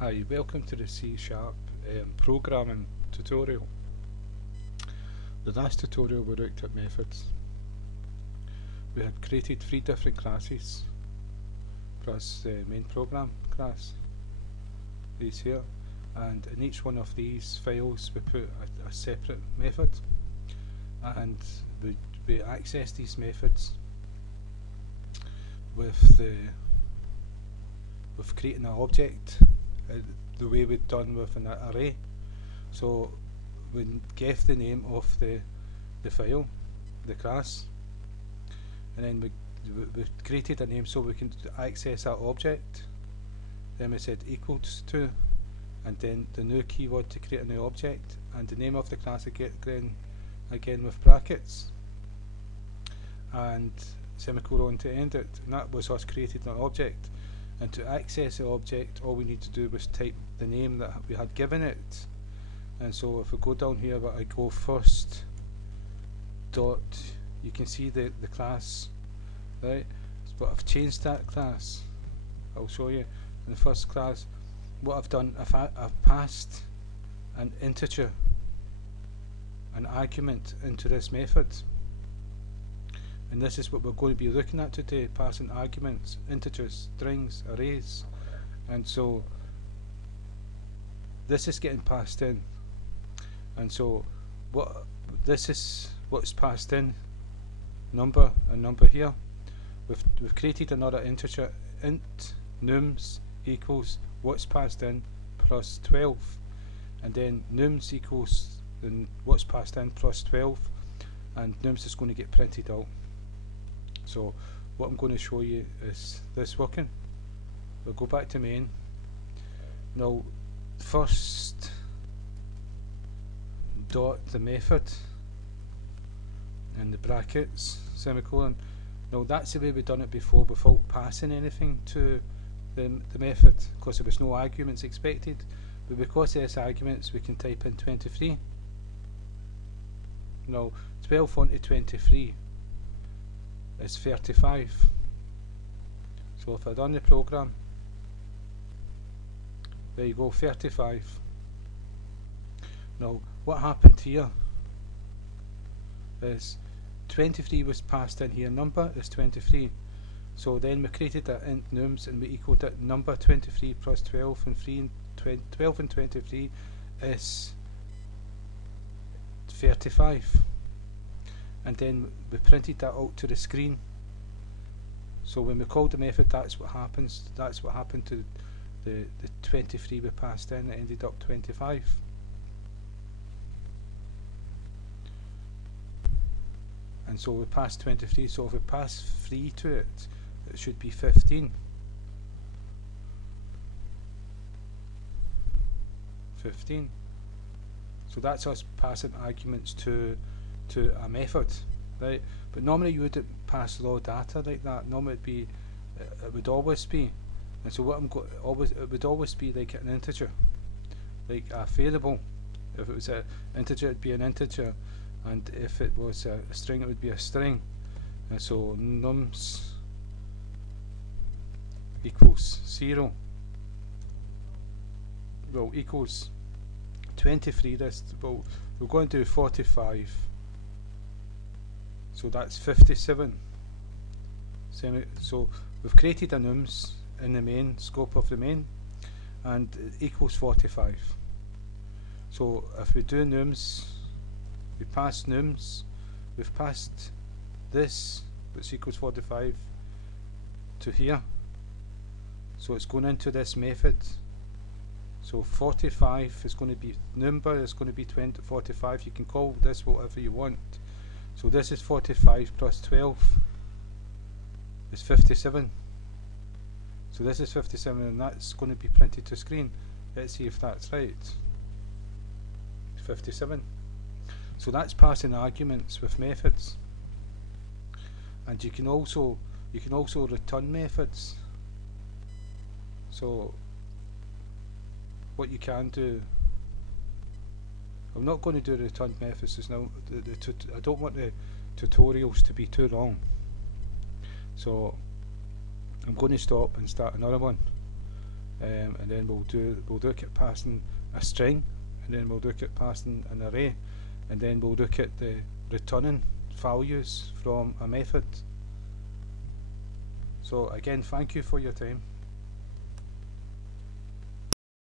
Hi, welcome to the C# programming tutorial. The last tutorial we looked at methods. We had created 3 different classes plus the main program class, these here, and in each one of these files we put a separate method, and we access these methods with creating an object the way we've done with an array. So we gave the name of the file, the class, and then we created a name so we can access that object. Then we said equals to, and then the new keyword to create a new object, and the name of the class again with brackets and semicolon to end it, and that was us creating an object. And to access the object, all we need to do was type the name that we had given it. And so if we go down here, but I go first dot, you can see the class, right? But I've changed that class. I'll show you. In the first class, what I've done, I've passed an integer, an argument into this method. And this is what we're going to be looking at today, passing arguments, integers, strings, arrays. And so this is getting passed in. And so this is what's passed in, number and number here. We've created another integer, int nums equals what's passed in plus 12. And then nums equals what's passed in plus 12. And nums is going to get printed out. So what I'm going to show you is this working. We'll go back to main. Now first dot the method and the brackets, semicolon. Now that's the way we've done it before without passing anything to the method, because there was no arguments expected. But because there's arguments, we can type in 23. Now 12 onto 23 is 35. So if I run the program, there you go, 35. Now what happened here is 23 was passed in here, number is 23. So then we created that int nums and we equaled it number 23 plus 12, and 12 and 23 is 35. And then we printed that out to the screen. So when we called the method, that's what happens. That's what happened to the 23 we passed in. It ended up 25. And so we passed 23. So if we pass 3 to it, it should be 15. 15. So that's us passing arguments to a method, right? But normally you wouldn't pass raw data like that. Normally it'd be, it would always be, and so what it would always be like an integer, like a variable. If it was an integer, it'd be an integer, and if it was a string, it would be a string. And so nums equals 0. Well, equals 23. This, well, we're going to do 45. So that's 57. So we've created a nums in the main scope of the main, and it equals 45. So if we do nums, we pass nums, we've passed this, which equals 45, to here. So it's going into this method. So 45 is going to be number, is going to be 45. You can call this whatever you want. So this is 45 plus 12 is 57. So this is 57, and that's going to be printed to screen. Let's see if that's right. 57. So that's passing arguments with methods. And you can also return methods. So what you can do, I'm not going to do return methods now. I don't want the tutorials to be too long, so I'm going to stop and start another one. and then we'll look at passing a string, and then we'll look at passing an array, and then we'll look at the returning values from a method. So again, thank you for your time.